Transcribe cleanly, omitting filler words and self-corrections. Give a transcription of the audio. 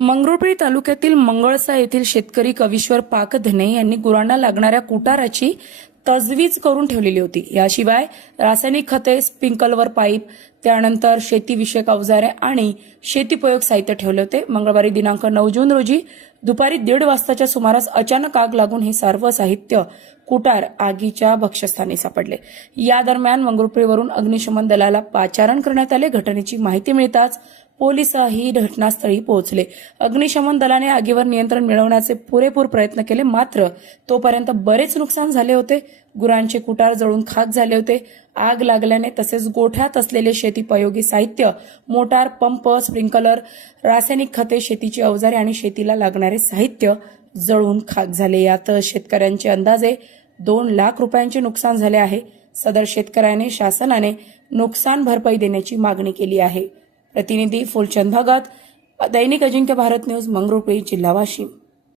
मंगरुळपीर तालुक्यातील मंगळसा येथील शेतकरी कविश्वर पाकधने यांनी गुरांना लागणाऱ्या कुटाराची तजवीज करून ठेवलेली होती। याशिवाय रासायनिक खते, स्प्रिंकलर पाईप, त्यानंतर शेतीविषयक अवजारे आणि शेतीपयोग साहित्य ठेवले होते। मंगळवारी दिनांक 9 जून रोजी दुपारी 1:30 वाजताच्या सुमारास अचानक आग लागून हे सर्व साहित्य कुटार आगीच्या भक्ष्यस्थानी सापडले। या दरम्यान मंगरुळपीरवरून अग्निशमन दलाला पाचारण करण्यात आले। घटनेची माहिती मिळताच पोलिसही घटनास्थळी पोहोचले। अग्निशमन दलाने आगीवर नियंत्रण मिळवण्याचे पुरेपूर प्रयत्न केले, मात्र तोपर्यंत बरेच नुकसान झाले होते। गुरांचे कुटार जळून खाक झाले होते। आग लागल्याने तसेच गोठ्यात असलेले शेतीपयोगी साहित्य, मोटार, पंप, स्प्रिंकलर, रासायनिक खते, शेतीची अवजारे आणि शेतीला लागणारे साहित्य जळून खाक झाले। यात शेतकऱ्यांचे अंदाजे 2 लाख रुपयांचे नुकसान झाले आहे। सदर शेतकऱ्याने शासनाने नुकसान भरपाई देण्याची मागणी केली आहे। प्रतिनिधी फुलचंद भगत, दैनिक अजिंक्य भारत न्यूज, मंगरुळपीर, जिल्हा वाशिम।